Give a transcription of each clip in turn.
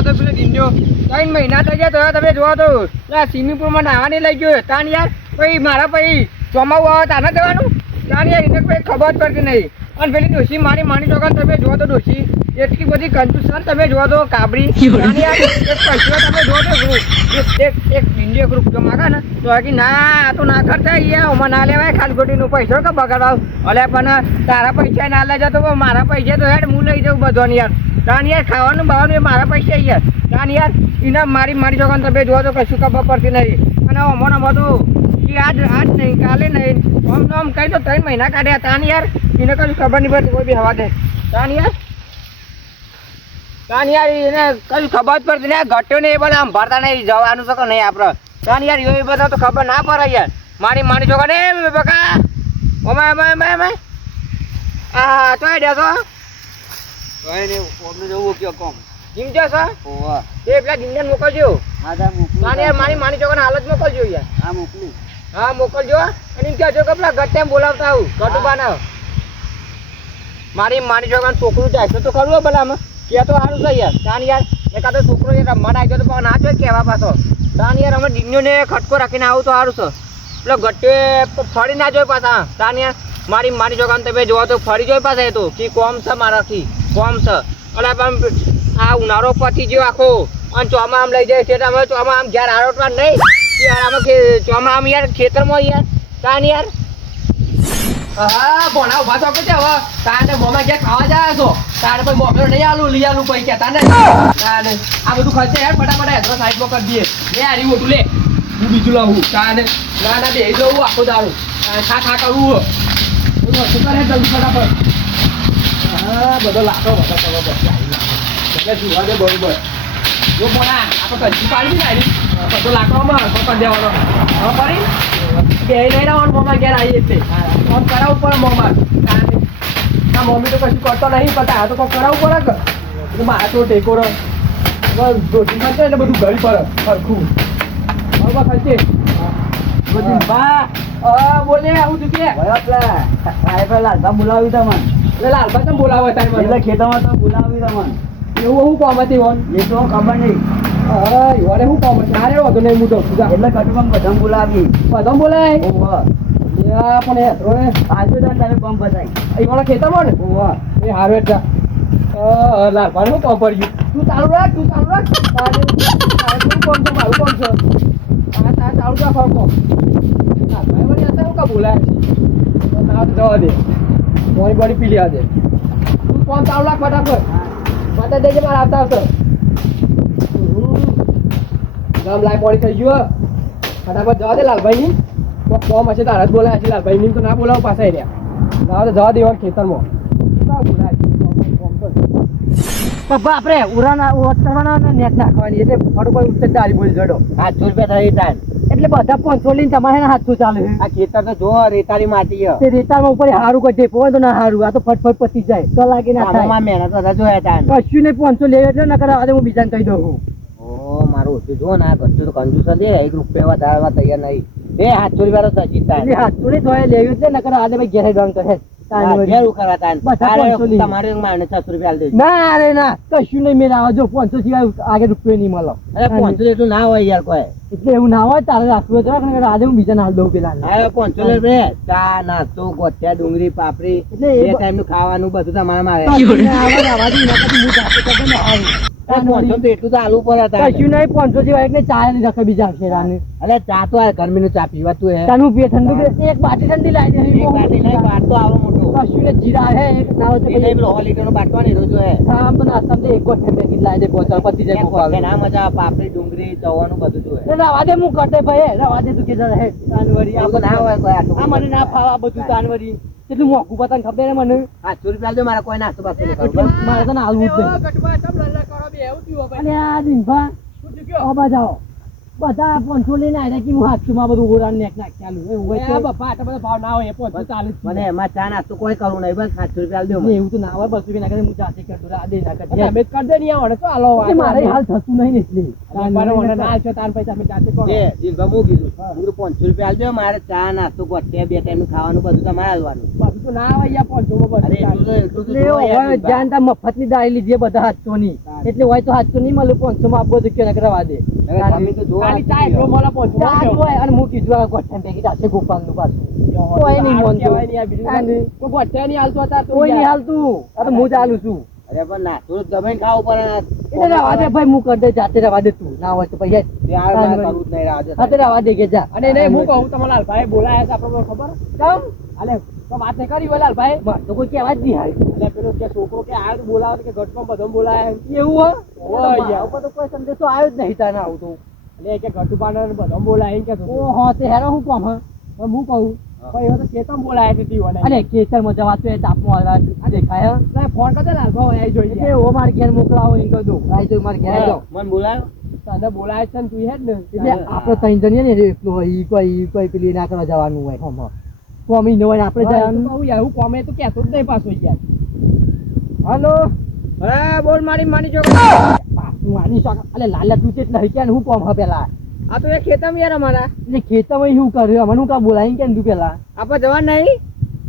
જોવા તો પેલો ડીંડો 3 મહિના થઈ ગયા તો તમે જોવા તો સ્વિમિંગ પુલમાં નાહવાની લઈ ગયો તાન યાર પછી મારા પછી ચોમાવું આવે તાને જવાનું તાન યાર એને કોઈ ખબર જ પડતી નહીં અને પેલી ડોશી મારી છોકરા તમે જોવા તો ડોશી એટલી બધી કંજૂસ તમે જોવા તો કાબરી તાન યાર એક પૈસા તમે જોવા તો એક ડીંડો ગ્રુપ જો માગા ને તો કે ના આ તો ના કરતા યાર ઓમાં ના લેવાય ખાલગોટીનો પૈસો કે બગાડવા અલે પણ તારા પૈસા ના લઈ જતો મારા પૈસા તો હેડ હું લઈ જાઉં બધો યાર તાન યાર ખાવાનું બાવાનું એ મારા પૈસા યાર તાન યાર એના મારી છોકરાને તમે જોવા તો કશું ખબર પડતી નહીં અને અમોને બધું એ આજ નહીં કાલે નહીં આમ કહી તો 3 મહિના કાઢ્યા તાન યાર એને કશું ખબર નહીં પડતી કોઈ બી હવા દે તાન યાર એને કશું ખબર જ પડતી નહીં ઘટ્યો ને એ બધા આમ ભરતા નહીં જવાનું શકો નહીં આપણે તાન યાર એ બધા તો ખબર ના પડે યાર મારી છોકરાને બકા ઓમાય હા તો દેશો જવું કયો કોમ જીમ જશો એ પેલા દિંડન મોકલજો મારી છોકરાને હાલત મોકલજો યાર હા મોકલજો અને એમ કહેજો કે પેલા ગટ્ટ બોલાવતા આવું ગટુ બનાવ મારી છોકરાને છોકરું જાય તો કરવું ભલામાં કે તો સારું છે યાર તાન યાર એકાદો છોકરો રમવા આવી ગયો તો ના જોઈએ કહેવા પાછો તાન યાર અમે ડીંડોને ખટકો રાખીને આવું તો સારું છે પેલો ગટ્ટે ફરી ના જોઈ પાછા તાન યાર મારી છોકરાને તમે જોવા તો ફરી જોઈ પાછા એ તો કે કોમ છે મારાથી કોમ છે અને પણ આ ઉનાળો પતી ગયો આખો અને ચોમા આમ લઈ જાય છે અમે ચોમા આમ ઘેર આરોટવા નહીં યાર આમાં ચોમા આમ યાર ખેતરમાં યાર તાન યાર હા ભણા ઉભા છો કે હવે તાને મોમાં ક્યાં ખાવા જાય છો તારે પછી મોકલો નહીં આલું લઈ આલું પૈસા તાને આ બધું ખર્ચે યાર ફટાફટ હેડરો સાઈડમાં કરી દઈએ લે હારી મોટું લે હું બીજું લાવું તાને ના બે જવું આખો દારૂ ખા કરવું શું કરે જલ્દી ફટાફટ હા બધો લાખો બધો એટલે જોવા દે બરોબર જો બોલા આપણે કચ્છી પાડી ને બધો લાકડામાં પકડ દેવાનો હા પડી બે નહીં રહેવાનું મોમાં ઘેર આવીએ છે આમ કરાવવું પડે મોમાં ના મમ્મી તો કશું કરતો નહીં પતા તો કોઈ કરાવવું પડે કે મારા તો ટેકો રહો રોટી મળશે એટલે બધું ગળી પડે સરખું બરોબર ખર્ચે બધું બા બોલે આવું છું કે લાલભા બોલાવી તમને એટલે લાલભા તમે બોલાવે ટાઈમ એટલે ખેતરમાં તો બોલાવી તમને એવું શું કામ હતી વન એ તો ખબર નહીં ઈવાને શું કામ હતી અરે વાંધો નહીં હું તો એટલે કટુકમ બધા બોલાવી બધા બોલાય પણ એ આજુ તારે કામ બતાવી ઈવાળા ખેતરમાં ને એ હારું એટલા લાલભાને શું કામ પડ્યું તું ચાલુ રાખ તારે શું કામ છે મારું કામ છે તારે ચાલુ રાખ કામ લાલભાઈ વળી અત્યારે શું કામ બોલાય છે ના જવા દે મોડી બોડી પી લ્યા દે તું કામ ચાલુ રાખ ફટાફટ માતા દેજે મારે આવતા ગામ લાઈ પોડી થઈ ગયો ફટાફટ જવા દે લાલભાઈની કોમ હશે તારા જ બોલાય છે લાલભાઈની તો ના બોલાવો પાછા રહ્યા તો જવા દેવા ખેતરમાં પપ્પા આપણે ઉરાના ઉતરવાના નેટ નાખવાની એટલે ફટોફટ ઉતર દારી બોલી જડો 800 રૂપિયા થઈ ટાઈમ એટલે બધા 500 લઈને તમારે 700 ચાલે આ ખેતર તો જો રેતાળી માટી તે રેતાળમાં ઉપર હારું કરી દે તો ના હારું આ તો ફટફટ પતી જાય તો લાગે ના થાય આમાં મહેનત તો જોયા તા કશું ને 500 લેવે એટલે ન કરે આજે હું બીજાને કહી દઉં ઓ મારું ઓછું જો ના ઘટતું તો કંજૂસ દે 1 રૂપિયા વધારવા તૈયાર નહીં એ 700 રૂપિયા તો સજી થાય 700 ને થોય લેવી છે ન કરે આજે ભાઈ ઘેરે ડંગ કરે કશું નહીં મેળા જો 500 સિવાય આગળ રૂપિયો નહીં મળો 500 એટલું ના હોય યાર કોઈ એટલે એવું ના હોય તારે રાખવું છે આજે હું બીજા ના દઉં પેલા 500 ચા નાસ્તો ગોઠિયા ડુંગળી પાપડી એટલે એ ટાઈમ નું ખાવાનું બધું તમારામાં એટલું તો આલુ પર કશું નહીં 500 સિવાય એટલે ચા નહીં રખે બીજા આવશે અરે ચા તો આ ગરમી નું ચા પીવાતું હે ચાનું પીએ ઠંડુ એક બાટી ઠંડી લાવી દે એક બાટી નહીં બાટલો આવો મોટો કશું ને જીરા હે એક નાવ છે એ પેલો હોલીટર નો બાટલો ને રોજો હે આમ તો નાસ્તામાં એક ગોઠે પેકેટ લાવી દે બોતલ પતી જાય કોકા ના મજા પાપડી ડુંગળી ચવાનું બધું જો હે રવા દે હું કરતે ભાઈ રવા દે તું કે રહે તાનવરી આ ના હોય કોઈ આ મને ના ફાવા બધું તાનવરી કેટલું મોકું પતંગ ખબર હે મને 800 રૂપિયા દે મારા કોઈ નાસ્તો બાસ્તો મારે તો હાલવું જ છે કટવા તમ લલ્લા કરો બે એવું થયું ભાઈ અરે આ દિન ભા શું થયું ઓ બા જાઓ બધા 500 લઈને આવ્યા કે હું 800 માં બધું ગોરાન નેક નાખ ચાલુ એવું હોય તો બાપા આટલા બધા ભાવ ના હોય 500 ચાલે મને એમાં ચા નાસ્તો કોઈ કરવું નહીં બસ 700 રૂપિયા આલ દો એવું તો ના હોય 200 રૂપિયા ના કરે હું જાતે કરતો આ દે ના કરજે અમે કર દે ની આવડે તો હાલો મારે હાલ થતું નહીં ને એટલે મારે ઓને ના છે તાન પૈસા અમે જાતે કરો એ દિલબા હું કીધું 500 રૂપિયા આલ દો મારે ચા નાસ્તો ગોઠિયા બે ટાઈમ ખાવાનું બધું તમારે આલવાનું બાપુ તો ના આવે યાર 500 માં અરે બધું એટલું તો એટલે હોય જાણતા મફતની દાળી લીધી બધા 700 ની એટલે હોય તો 700 નહીં મળે 500 માં આપવો તો કે કરવા દે તમે તો જોવા ખાલી ચા એટલો મળે 500 ચાર હોય અને હું કીધું આ ગોઠણ ભેગી થશે ગોપાલનું પાછું કોઈ નહીં માનતું. કોઈ ગોઠિયા નહીં હાલતો હતા તો કોઈ નહીં યાર. હાલતું આ તો હું જ હાલું છું અરે પણ નાસ્તો તો દબાઈને ખાવું પડે એટલે રવા દે ભાઈ હું કરી દે જાતે રવા દે તું ના હોય તો પછી યાર મારે કરવું જ નહીં રાજે હાથે રવા દે કે જા અને નહીં હું કહું તમારા લાલભાઈ બોલાયા છે આપણે ખબર કેમ અલે તો વાત નહીં કરી હોય લાલભાઈ મારે તો કોઈ કહેવા જ નહીં હારી અલે પેલો કે છોકરો કે આ બોલાવે કે ગટમાં બધો બોલાય એવું હોય હોય યાર. મારા ઉપર તો કોઈ સંદેશો આવ્યો જ નહીં તાને આવતો એટલે કે ગટુ પાડે બધો બોલાય એમ કે ઓહો તે હેરો હું કોમ હ પણ હું કહું ભાઈ હવે તો ખેતમ બોલાય છે ટીવો ને અરે ખેતરમાં જવા તો એ તાપમાં આ દેખાય હ? તમે ફોન કરજો લાલભાઈ આવી જોઈએ એટલે ઓ મારે ઘેર મોકલાવો એમ કહી દઉં આઈ તો મારે ઘેર આઈ જાઓ. મન બોલાયો તને બોલાય છે ને તું હેડ ને એટલે આપણે ત્રણ જણીએ ને એટલું હોય ઈ કોઈ પેલી ના કરવા જવાનું હોય હમ કોમી ન હોય ને આપણે જવાનું કહું યાર હું કોમે તો કહેતો જ નહીં પાછો યાર હલો અરે બોલ મારી માની જો પાછું માની શક અલે લાલા તું કેટલા હઈ હું કોમ હ પેલા આ તો એ ખેતમ યાર અમારા એટલે ખેતરમાં શું કર્યું મને હું કા બોલાવી કેમ તું પેલા આપણે જવા નહીં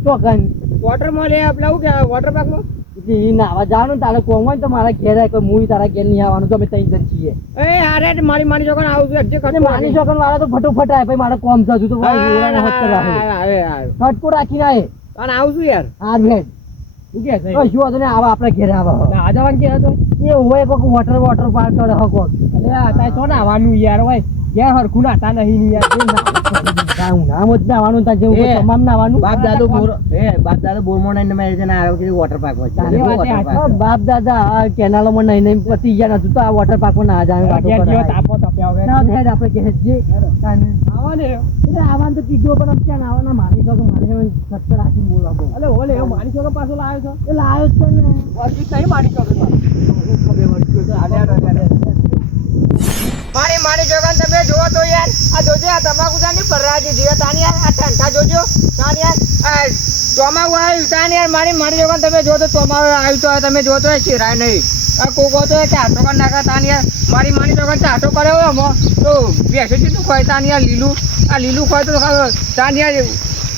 તો કન વોટર માં લે આપણે આવું કે વોટર પાર્ક માં એટલે ઈ નાવા જવાનું ને તારે કોમ હોય ને તો મારા ઘેર આય કોઈ મુઈ તારા ઘેર નહીં આવવાનું તો અમે ત્રણ જણ છીએ એ અરે મારી માની જો આવું છું અડજે અને માની શકન વાળા તો ફટોફટ આય ભાઈ મારે કોમ છે હજુ તો ભાઈ ઓલાને હટ કરાવે ફટકો રાખીને આય અને આવું છું યાર હાર ભેટ શું કે છે તો શું હતું ને આવા આપણા ઘેર આવા ના આ જવાનું કે હતો એ હોય કોક વોટર પાર્ક કરે હકો અલે આ તાય તો નાવાનું યાર હોય ઘેર હરખું નાતા નહીં ની યાર નામ જ નાવાનું તા જેવું એ, તમામ નાવાનું બાપ દાદો બોર બાપ દાદો બોર માં નહીં મેરે જને આરો કે વોટર પાર્ક તારી વાત એ હા, બાપ દાદા આ કેનાલોમાં નહીં નહીં પતી ગયા નતું તો આ વોટર પાર્કમાં ના જાય વાતો ઘેર જેવો કરાય. તાપો તપ્યા વગર ના હેડ આપણે ઘેર જઈએ. તાને. આવા ને એટલે આવવાનું તો કીધું પણ આમ ક્યાં આવવાના માની શકો મારે સત્તર રાખીને બોલવા બહુ. અલે ઓલે એવું માની છો કે પાછો લાવ્યો છો એટલે આવ્યો જ છે ને વર્ગી નહીં માની છો કે મારી મારી જોગન તમે જોવો તો યાર આ જોજો આ તમાકુ જાની પરરાજી જીવે તાની યાર આ ઠંઠા જોજો તાની યાર આ ચોમાવું આવ્યું તાની યાર મારી મારી જોગન તમે જો તો ચોમાવું આવ્યું તો તમે જો તો શિરાય નહીં આ કોકો તો ચાટો કર નાખા તાની યાર મારી મારી જોગન ચાટો કર્યો હોય અમો તો બેસો જેટલું ખોય તાની યાર લીલું આ લીલું ખોય તો તાની યાર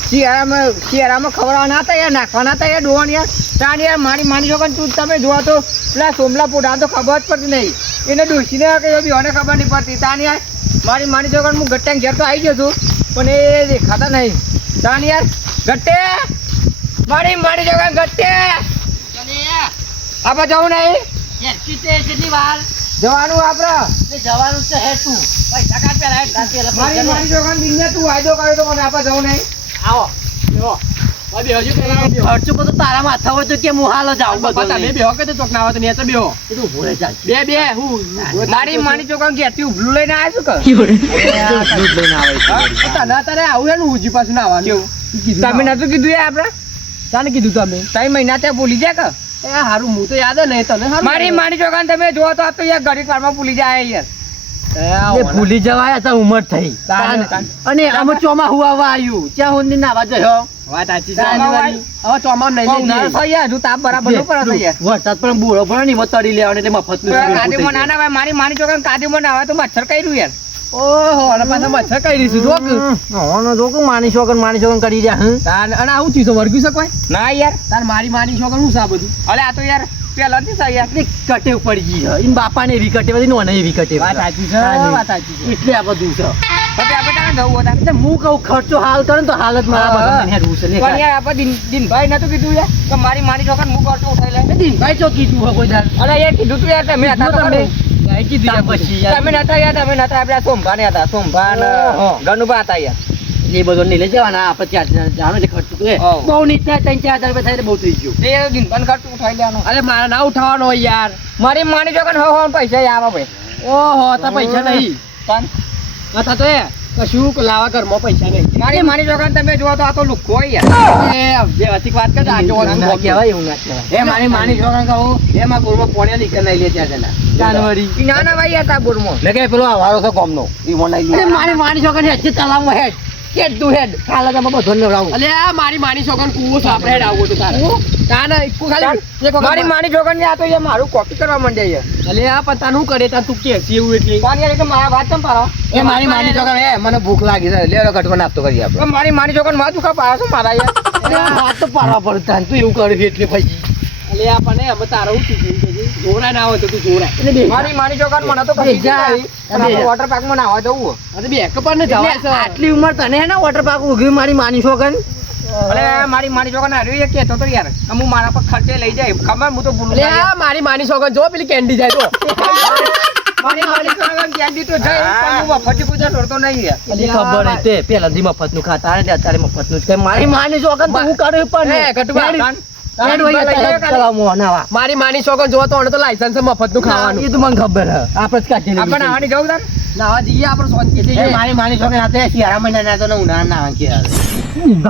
શિયાળામાં ખવડાવવા ના હતા યાર નાખવા ના હતા યાર ડોહણ યાર તાની યાર મારી માની જોગન તું તમે જોવા તો પેલા સોમલા પોડા તો ખબર જ પડતી નહીં એને ડોસીને કે બીઓને ખબર નહીં પડતી તાની યાર મારી માની જોગણ હું ગટ્ટા ઘેર તો આવી ગયો છું પણ એ દેખાતા નહીં તાની યાર ગટ્ટે મારી માની જોગણ ગટ્ટે આપણે જવું નહીં જવાનું આપણે જવાનું છે હે તું મારી માની જોગણ દિને તું વાયદો કર્યો તો મને આપણે જવું નહીં આવો બેહો ભાઈ બેહો જો ખર્ચો બધો તારા માથા હોય તો કે હું હાલ જ આવું બધું તમે બેહો કે તો ચોક ના આવે તો નેચે બેહો તું ભૂલે જાય બે હું મારી માની જોગણ ઘેરથી ઉભલું લઈને આવ્યો છું કે તને તારે આવું એનું ઉજી પાછું ના આવવાનું તમે નતું કીધું યાર આપણે તાને કીધું તમે 3 મહિના ત્યાં ભૂલી જાય કે એ હારું હું તો યાદ જ નહીં તને હારું મારી માની જોગણ તમે જોવો તો આ તો યાર ઘડી વારમાં ભૂલી જાય યાર એ ભૂલી જવાય તો ઉંમર થઈ તાન. અને આમાં ચોમા હુવા આવ્યું ત્યાં હુંદી નાવા જયો વાત સાચી છે જાન્યુઆરી. હવે ચોમાસું નહીં બહુ નાનો થઈ યાર હજુ તાપ બરાબર ન પડે યાર વરસાદ પણ બુરો પડે ને એમાં તળી લેવાનું એટલે મફત કાદીમાં નાના ભાઈ મારી માની જોગણ કાદીમાં નાવા તો મચ્છર કર્યું યાર ઓહો અને પાછા મચ્છર કઈ રહીશું જોક માની શોકન કરી રહ્યા તાન અને આવું ચીજો વર્ગ્યું છે કોઈ ના યાર તાર મારી છોકર શું છે આ બધું અલે આ તો યાર પહેલાથી થાય યાર કટે પડી ગઈ છે એમ બાપાને એવી કટે બધી નોને એવી કટે વાત સાચી છે વાત સાચી છે એટલે આ બધું છે પછી આપણે ત્યાં જવું હતા એટલે હું કહું ખર્ચો હાલ કરે ને તો હાલ જ મારા બધાને હેરવું છે પણ યાર આપણે દિનભાઈ નતું કીધું યાર કે મારી માની જોગણ હું કરતો ઉઠાઈ લે ભાઈ ચો કીધું હોય કોઈ દાડ અરે યાર કીધું તું યાર તમે હતા તો તમે ખરું. કીધું યાર પછી યાર તમે નતા યાર તમે નતા આપણે સોમભા ને હતા સોમભા ને ઓહો. ગનુભા હતા યાર એ બધો નહીં લઈ જવાના આપણે ચાર જાણો છે ખર્ચો તો એ હોવ. બહુ નહીં થાય 3-4 હજાર રૂપિયા થાય એટલે બહુ થઈ ગયું તે દિનભાઈ ખર્ચ ઉઠાઈ લેવાનો અરે મારા ના ઉઠાવવાનો હોય યાર મારી માની જોગણ હો પૈસા આવે ભાઈ ઓહો તા પૈસા નહીં તાન હતા તો એ કશું લાવા ઘરમાં પૈસા નહીં. મારી છોકરાને તમે જોવો તો આ તો લુખ્ખો હોય યાર. એ વ્યવસ્થિત વાત કરજો. આ જોવો ના કહેવાય એવું ના કહેવાય એ મારી છોકરાને કહું એમાં ગુરમાં પોણી નીકળ નહીં લે ત્યાં જણા. જાનવરી ઈ નાના ભાઈ હતા ગુરમાં. ને કે પેલો આવારો છે ગામનો ઈ મોનાઈ લે મારી છોકરાને હેડ છે તલાવમાં હેડ કેટ તું હેડ કાલે તમે બધો ને રાવ અલે આ મારી છોકરાને કૂવો સાપડે હેડ આવું તો તારે. તાને એકું ખાલી એક વખત મારી છોકરાને આ તો યાર મારું કોપી કરવા માંડે છે. અલે આ પણ તાનું કરે તાર તું કે છે એવું એટલે. પણ યાર એટલે મારા વાત કેમ પાડો? એ મારી છોકરાને એ મને ભૂખ લાગી છે લે ગટકો નાસ્તો કરી આપણે પણ મારી છોકરાને માથું ખા પાડો છો મારા યાર. વાત તો પાડવા પડતા તું એવું કરી એટલે પછી અલે આ પણ અમે તારા હું કીધું કે જોરાય ના હોય તો તું જોરાય. મારી છોકરાને મને તો કશું નહીં. પણ આપણે વોટર પાર્કમાં નાહવા જવું. અરે બે કપર ને જવાય છે. આટલી ઉંમર તને હે ને વોટર પાર્ક ઉઘી મારી છોકરાને અરે મારી છોકરાને હાર્યું એ કહેતો તો યાર કે હું મારા પર ખર્ચે લઈ જાય ખબર હું તો ભૂલું અલે આ મારી છોકરાને જો પેલી કેન્ડી જાય તો. મારી છોકરાને ક્યાંથી તો જાય પણ હું વફતી પૂજા છોડતો નહીં યાર. અલી ખબર હે તે પેલાથી મફતનું ખાતા ને અત્યારે મફતનું જ ખાય મારી છોકરાને તો હું કાઢું પણ એ કટુબા. મારી છોકરાને જો તો તો લાયસન્સ મફત નું ખાવાનું. એ તો મને ખબર હે આપણે જ કાઢી આપણે આવવાની જવું તાર નાવા જઈએ આપણે શાંતિ જઈએ. મારી છોકરી હાથે શિયાળા મહિના ના તો ઉનાળા ના કે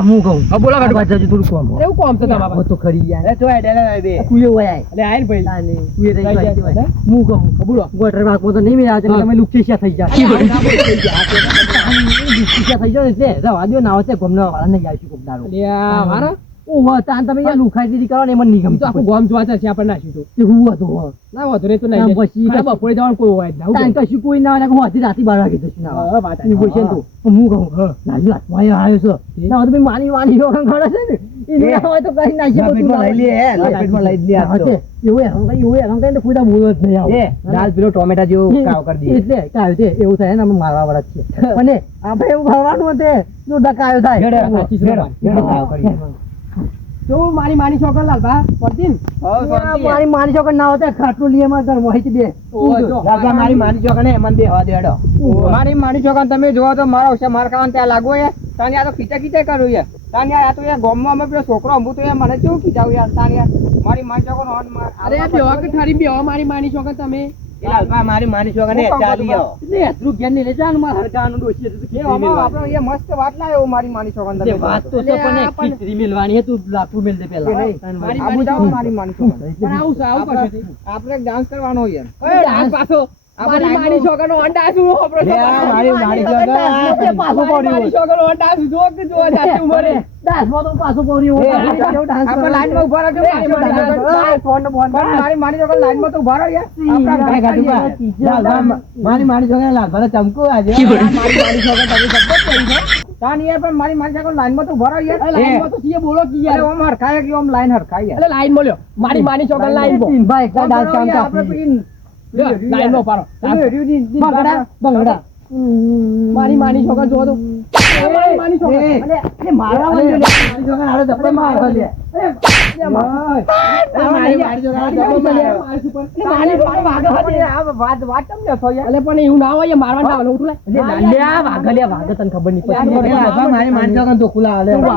હું કહું હા બોલો કટુબા. જજુ થોડું કોમ એવું કોમ છે તમારા તો ખરી યાર એ તો એડેલા બે તું એવું આય અલે આયલ ભાઈ તાને તું એ રહી કઈ જાય જાય? હું કહું બોલો વોટર પાર્કમાં તો નહીં મેળા છે તમે લુકચી શા થઈ જાય લુકચી શા થઈ જાય એટલે રવા દો ના આવશે ગમના વાળા નહીં આવશે કોક દારો અલ્યા મારા ઓહો તાન તમે યાર લુખાઈ દીધી કરો ને મને નહીં તો ગમતું આખું ગામ જોવા છે આપણે નાખ્યું તો તે હું હતો હો. ના વાંધો નહીં તો ના, નહીં પછી જાય. હા, બપોરે જવાનું કોઈ હોય જ ના. હું તાન કહું. કશું કોઈ ના હોય ને હું હતી રાતે 12 વાગે જશે ના હા, વાત એ બોલશે ને તું હું કહું લાજુ હાથમાં આવ્યો છે ના હોય તો ભાઈ મારી છોકરાને ખડે છે ને એ ના હોય તો કઈ નાખી બધું લઈ લે પેટમાં લઈ લે એવું હેરાન કરીને તો ખુદા બોલો જ નહીં આવું દાલ પેલો ટોમેટા જેવું કાવ કરી દે એટલે કાવ છે એવું થાય ને અમે મારવા વાળા જ છે અને આપણે એવું ભરવાનું હતું જો ડકાયો થાય સાચી છે વાત. જો મારી છોકરા લાલભા પડતી ને મારી છોકરા ના હોતા ખાટલું લઈએ મારે ઘર મોહિત બે મારી છોકરા ને મને બેહવા દેડો મારી છોકરાને તમે જોવો તો મારો છે માર ખાવાનું ત્યાં લાગો યાર તાને આ તો ખીચે કરું યાર તાને આ તો યાર ગામમાં અમે પેલો છોકરો અંબુ તો યાર મને કેવું ખીચાવું યાર તાને યાર મારી છોકરાનો હોન માર અરે બેવા કે ઠારી બેવા મારી છોકરા તમે મારી છોકરા ને ચાલી આવો એટલે એટલું ઘેર નહીં લેજા માર હરકાનું ડોસી હતું એ અમારો આપણો એ મસ્ત વાત લાવ્યો મારી છોકરાને તમે વાત તો છે પણ એક ખીચડી મિલવાની હે તું લાકડું મિલ દે પેલા આબુ જાઓ મારી છોકરાને પણ આવું છે આવું કરશે આપણે ડાન્સ કરવાનો યાર ઓય ડાન્સ પાછો મારી છોકરાનો અંડા શું આપણો મારી છોકરા પાછું પડ્યું મારી છોકરાનો અંડા શું જો કે જોવા જાય ઉમરે દાસમાં તો પાછું પડ્યું આપણે લાઈનમાં ઉભા રહેજો મારી છોકરા લાઈનમાં તો ઉભા રહો યાર મારી છોકરા લાલ ચમકુ આજે મારી છોકરા તમે સપોર્ટ કરી છે તાન યાર પણ મારી છોકરા લાઈનમાં તો ઉભા રહો યાર લાઈનમાં તો સીએ બોલો કે યાર ઓમ હરખાય કે ઓમ લાઈન હરખાય યાર એટલે લાઈન બોલ્યો મારી છોકરા લાઈન બો ભાઈ એકલા ડાન્સ કામ આપણે લાઈન નો પાડો બંગડા મારી છોકરા જોવો તો મારી છોકરા મારા મારી છોકરા હાલો ધપ્પે મારવા લે પણ એવું ના હોય મારવા ના ઉઠું વાઘ તને ખબર નહીં મારી મારી છોકરા ધોકુલા હાલે મારી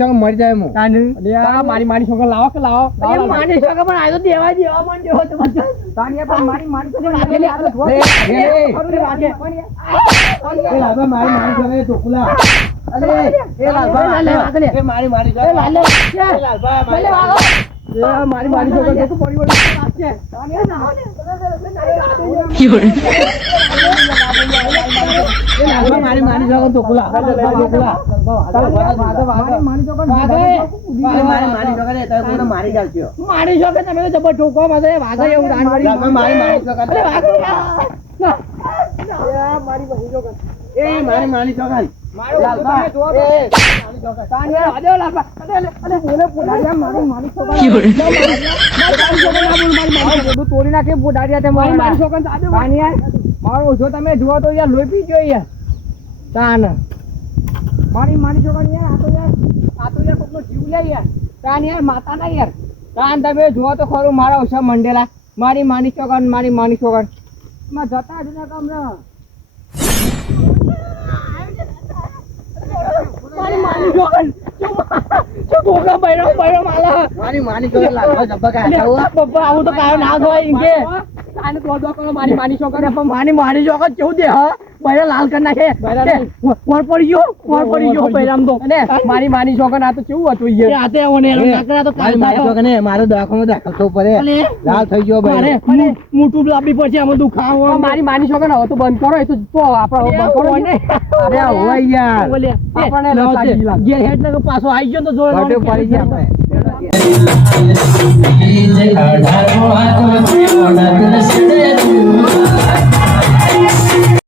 છોકરા મરી જાય મારી છોકરા લાવો કે લાવો મારી છોકરા પણ આવ્યો દેવા દેવા માંડ્યો તો મારી ધોકુલા મારી છોકરા તમે તો જબર ઠોકો વાગે એવું મારી છોકરા તોડી નાખે મારો જો તમે જુઓ તો યાર લોહી પી ગયો યાર તાન મારી છોકરા યાર આ તો યાર કોકનો જીવ લે યાર તાન યાર માતા ના યાર તાન તમે જુઓ તો ખરું મારા ઓછા મંડેલા મારી છોકરા મારી છોકરા માં જતા જ ના કામ ના મારી છોકરા શું ઠોકા બૈરો માલા મારી છોકરા લાગવા જબ્બા કાઢા પપ્પા આવું તો કાયો ના થાય કે આને તો કરો મારી માની છો કરે પણ માની જોગત કેવું દે હા બૈરા લાલ કરી નાખે કોણ પડી ગયો પહેલા તો અને મારી માની છો આ તો કેવું હતું યાર આતે ઓને નાકરા તો કાલ મારો દવાખાનો દાખલ થવો પડે લાલ થઈ ગયો ભાઈ મોટું લાંબી પડશે આમાં દુખાવો મારી માની છો હવે તો બંધ કરો એ તો આપણે બંધ કરો ને અરે હોય યાર આપણને લાગી જે હેડ ને પાછો આવી ગયો તો જોડે પડી ગયા આપણે અઢાર